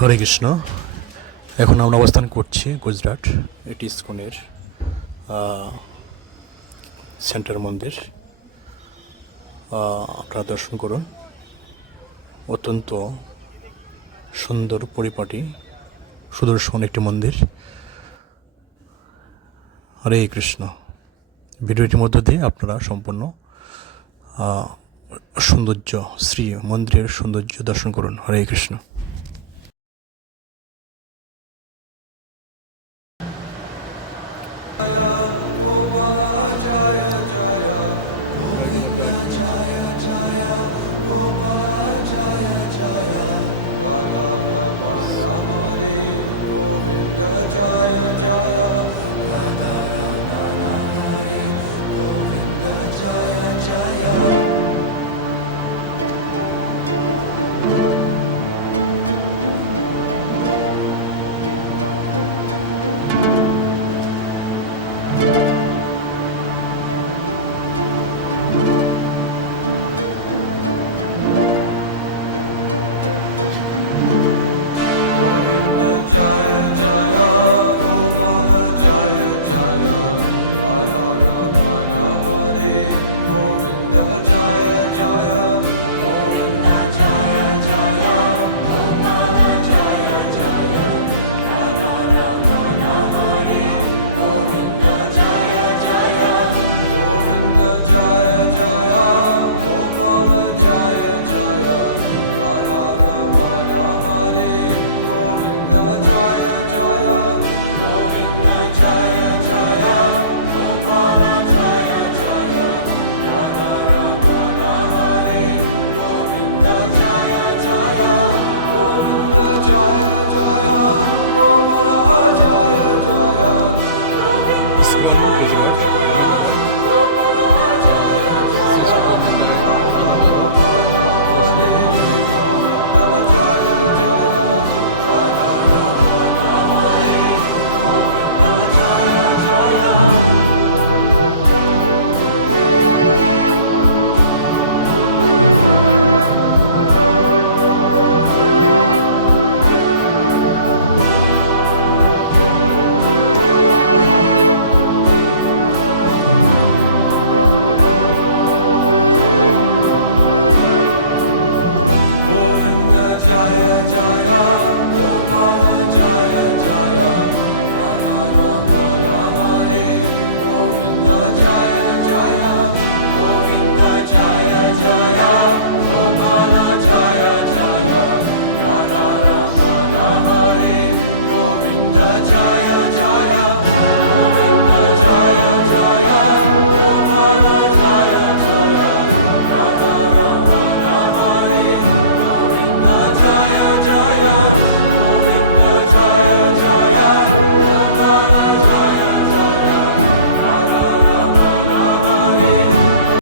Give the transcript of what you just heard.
হরে কৃষ্ণ। এখন আমরা অবস্থান করছি গুজরাট। এটি ইস্কনের সেন্টার মন্দির। আপনারা দর্শন করুন। অত্যন্ত সুন্দর পরিপাটি, সুদর্শন একটি মন্দির। হরে কৃষ্ণ। ভিডিওটির মধ্য দিয়ে আপনারা সম্পূর্ণ সৌন্দর্য, শ্রী মন্দিরের সৌন্দর্য দর্শন করুন। হরে কৃষ্ণ।